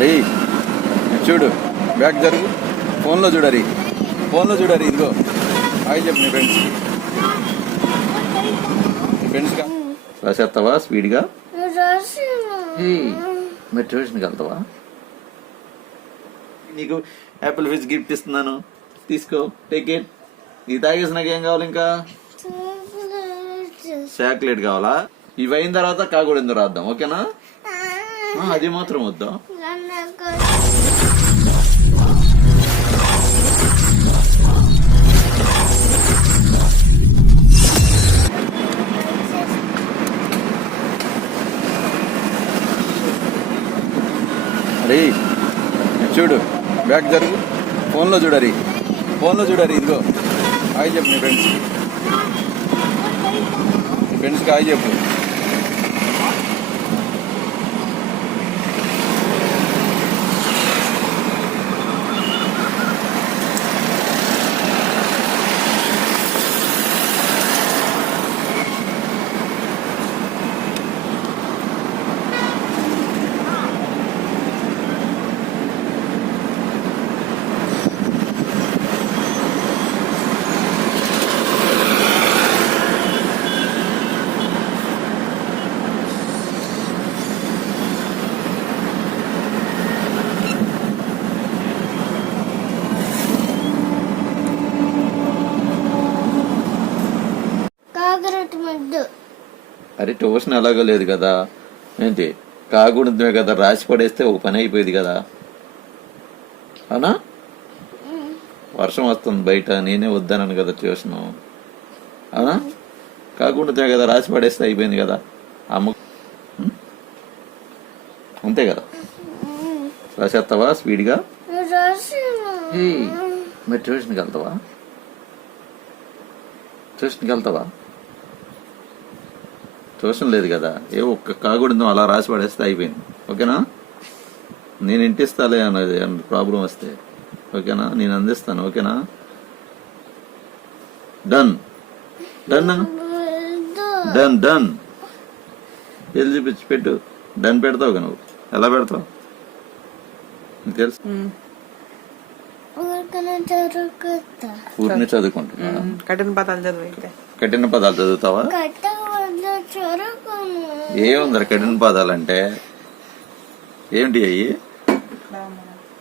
అరే చూడు, బ్యాక్ జరుగు, ఫోన్లో చూడరి, ఫోన్లో చూడరి. ఇదిగో హాయ్ చెప్పు నీ ఫ్రెండ్స్గా. రాసేస్తావా స్పీడ్గా? మరి ట్యూషన్కి వెళ్తావా? నీకు యాపిల్ ఫిజ్ గిఫ్ట్ ఇస్తున్నాను, తీసుకో, టేక్ ఇట్. ఇది తాగేసి నాకేం కావాలి? ఇంకా చాక్లెట్ కావాలా? ఇవి అయిన తర్వాత కాకూడదు రాద్దాం, ఓకేనా? అది మాత్రం వద్దా? అరే చూడు, బ్యాక్ జరుగు, ఫోన్లో చూడరి, ఫోన్లో చూడరి. ఇదిగో హాయ్ చెప్పు నీ ఫ్రెండ్స్కి హాయ్ చెప్పు. అరే ట్యూషన్ అలాగో లేదు కదా, ఏంటి కాకూడదుమే కదా, రాసి పడేస్తే ఒక పని అయిపోయింది కదా, అవునా? వర్షం వస్తుంది బయట, నేనే వద్దానను కదా ట్యూషన్, అవునా? కాకూడదుమే కదా, రాసి పడేస్తే అయిపోయింది కదా, అమ్మ అంతే కదా. రాసేస్తావా స్పీడ్గా? మరి ట్యూషన్కి వెళ్తావా? ట్యూషన్కి వెళ్తావా? ట్యూషన్ లేదు కదా, ఏ ఒక్క కాకూడదు అలా రాసి పడేస్తే అయిపోయింది, ఓకేనా? నేను ఇంటిస్తాలే అన్నది ప్రాబ్లం వస్తే, ఓకేనా? నేను అందిస్తాను, ఓకేనా? Done done done done. వెళ్ళి చూపించి పెట్టు. డన్ పెడతావు నువ్వు, ఎలా పెడతావు నీకు తెలుసు. ఊరిని చదువుకుంటున్నా. కఠిన పదాలు చదువుతావా? ఏముందర కఠిన పదాలు అంటే ఏంటి? అయ్యి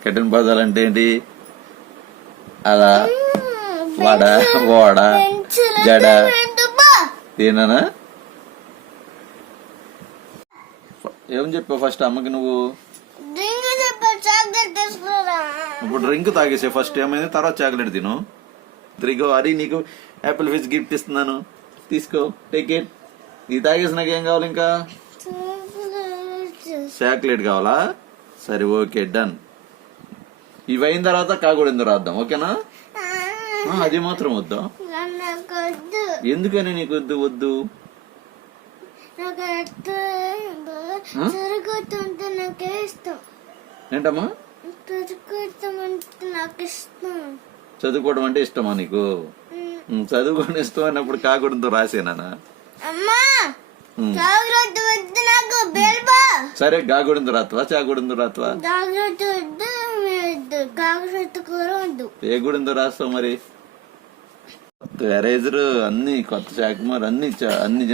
కఠిన పదాలు అంటే ఏంటి? అలా, వడ, ఓడ, జడ, ఏనా? ఏం చెప్పావు ఫస్ట్ అమ్మకి నువ్వు? ఇప్పుడు డ్రింక్ తాగేసే ఫస్ట్, ఏమైంది తర్వాత చాక్లెట్ తిను. త్రిగో అది నీకు యాపిల్ ఫిజ్ గిఫ్ట్ ఇస్తున్నాను, తీసుకో, టేక్ ఇట్. ఇది తాగేసి నాకేం కావాలి? ఇంకా చాక్లెట్ కావాలా? సరే ఓకే, డన్. ఇవి అయిన తర్వాత కాకూడదు రాద్దాం, ఓకేనా? అది మాత్రం వద్దా? ఎందుకని నీకు వద్దు? వద్దు ఏంటమ్మా? చదువుకోవడం అంటే ఇష్టమా నీకు? చదువుకోవడం ఇష్టం అన్నప్పుడు కాకూడదు రాసేనా? సరే గాకూడదు రాత్వా, చాకూడదు రాత్వా? ఏ గుడిందో రాస్తావు మరి? ఎరేజర్ అన్ని కొత్త చాకుమార్ అన్ని